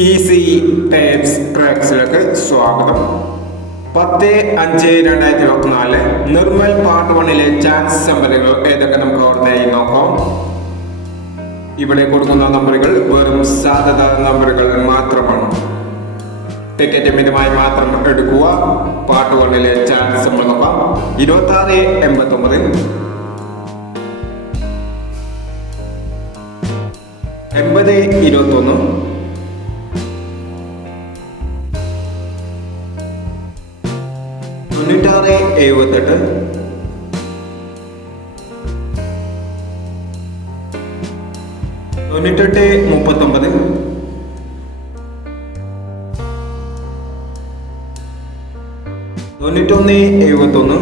Easy types ട്രാക്സിലേക്ക് സ്വാഗതം. 10-5-2024 Nirmal part 1 chance നമ്പറുകൾ ഏതൊക്കെ നമുക്ക് ഓർമ്മയായി നോക്കാം. ഇവിടെ കൊടുക്കുന്ന നമ്പറുകൾ വെറും സാധ്യത നമ്പറുകൾ മാത്രമാണ്. ടിക്കറ്റ് മിതമായി മാത്രം എടുക്കുക. പാർട്ട് 1 ചാൻസ് നമ്മൾ നോക്കാം. 26-89, 80-21, 96-78, 98-39, 91-71, 63-31,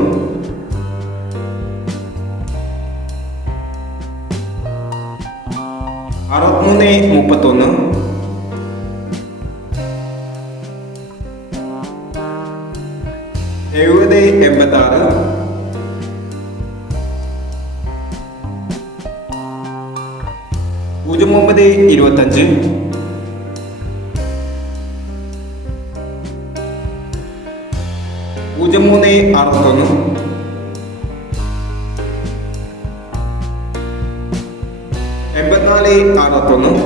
70-86, 09-25, 03-61, 84-61,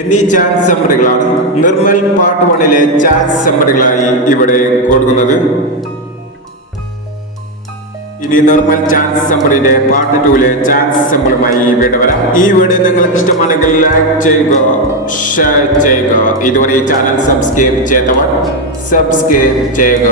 എന്നീ ചാൻസ് നമ്പറുകളാണ് നിർമ്മൽ പാർട്ട് 1 ചാൻസ് നമ്പറുകളായി ഇവിടെ കൊടുക്കുന്നത്. ഇനി നിർമ്മൽ ചാൻസ് നമ്പറിന്റെ പാർട്ട് 2 ചാൻസ് നമ്പറുമായി വീണ്ടും വരാം. ഈ വീഡിയോ നിങ്ങൾക്ക് ഇഷ്ടമാണെങ്കിൽ ലൈക്ക് ചെയ്യുക, ഷെയർ ചെയ്യുക. ഇതുവരെ ഈ ചാനൽ സബ്സ്ക്രൈബ് ചെയ്തവർ സബ്സ്ക്രൈബ് ചെയ്യുക.